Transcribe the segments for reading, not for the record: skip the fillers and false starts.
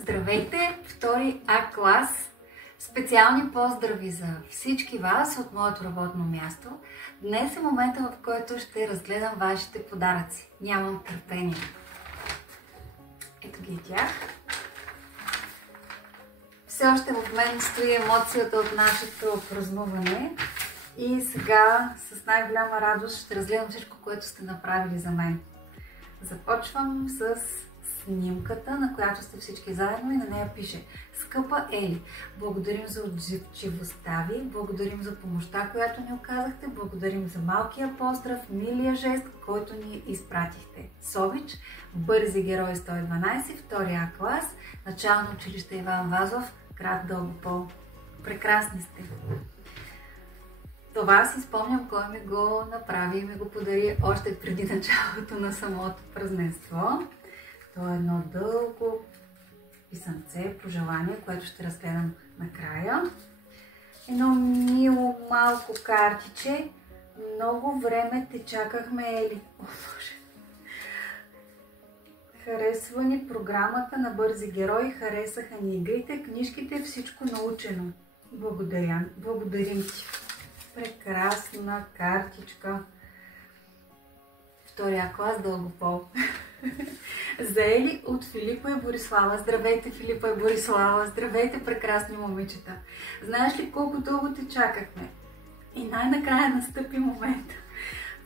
Здравейте, втори А клас! Специални поздрави за всички вас от моето работно място. Днес е момента, в който ще разгледам вашите подаръци. Нямам търпение. Ето ги тях. Все още в мен стои емоцията от нашето празнуване. И сега с най-голяма радост ще разгледам всичко, което сте направили за мен. Започвам с снимката, на която сте всички заедно и на нея пише: Скъпа Ели, благодарим за отзивчивостта ви, благодарим за помощта, която ни оказахте, благодарим за малкия поздрав, милия жест, който ни изпратихте. Сович, Бързи герои 112, втори А клас, начално училище Иван Вазов, град Дългопол. Прекрасни сте! Това си спомням кой ми го направи и ми го подари още преди началото на самото празненство. То е едно дълго писъмце, пожелание, което ще разгледам накрая. Едно мило малко картиче. Много време те чакахме, Ели. О, Боже! Харесва ни програмата на Бързи герои, харесаха ни игрите, книжките, всичко научено. Благодарим ти. Прекрасна картичка. Втория клас, Дългопол. За Ели от Филипа и Борислава. Здравейте, Филипа и Борислава. Здравейте, прекрасни момичета. Знаеш ли колко дълго те чакахме? И най-накрая настъпи момента.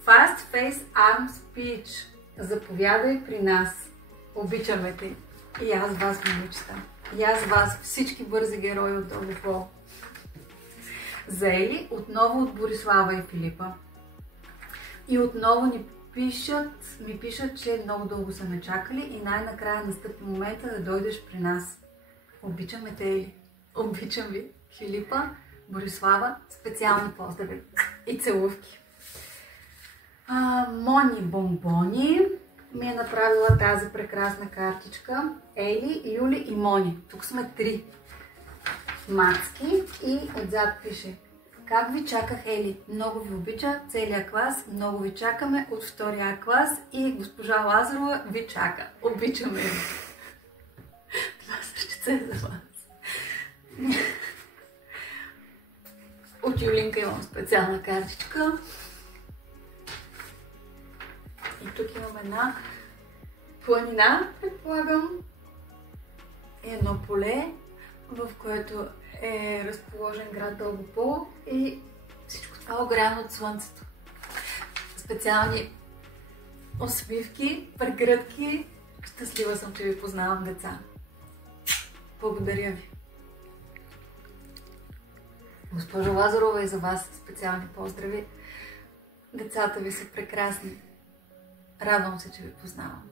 Fast Face Arm Speech. Заповядай при нас. Обичаме те. И аз вас, момичета. И аз вас, всички бързи герои от Дългопол. За Ели отново от Борислава и Филипа. И отново ми пишат, че много дълго са ме чакали и най-накрая настъпи момента да дойдеш при нас. Обичаме те, Ели. Обичам ви, Филипа, Борислава, специални поздрави и целувки. Мони Бомбони ми е направила тази прекрасна картичка. Ели, Юли и Мони. Тук сме три мацки и отзад пише: Как ви чаках, Ели? Много ви обича целият клас, много ви чакаме от втория клас и госпожа Лазарова ви чака. Обичаме ви. Това сърчице за вас. От Юлинка имам специална картичка. И тук имам една планина, предполагам. Едно поле, в което е разположен град Дългопол и всичко това е огряно от слънцето. Специални усмивки, прегръдки. Щастлива съм, че ви познавам, деца. Благодаря ви. Госпожо Лазарова, и за вас специални поздрави. Децата ви са прекрасни. Радвам се, че ви познавам.